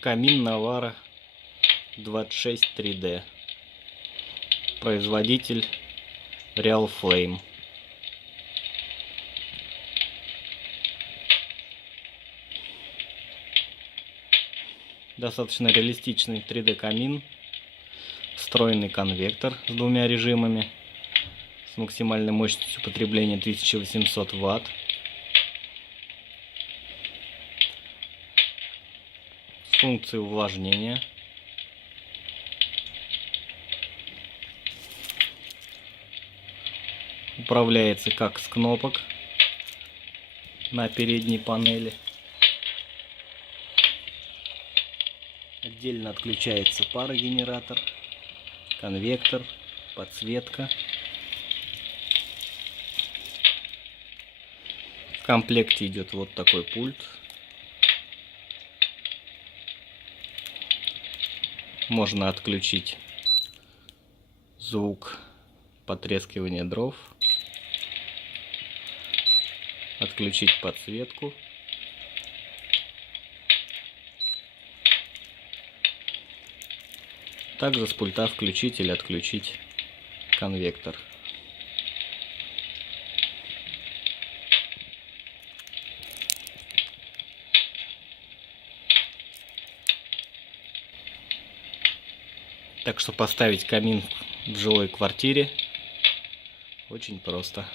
Камин Навара 26 3D. Производитель Real Flame. Достаточно реалистичный 3D камин. Встроенный конвектор с двумя режимами. С максимальной мощностью потребления 1800 Вт. С функцией увлажнения. Управляется как с кнопок на передней панели. Отдельно отключается парогенератор, конвектор, подсветка. В комплекте идет вот такой пульт. Можно отключить звук потрескивания дров, отключить подсветку. Также с пульта включить или отключить конвектор. Так что поставить камин в жилой квартире очень просто.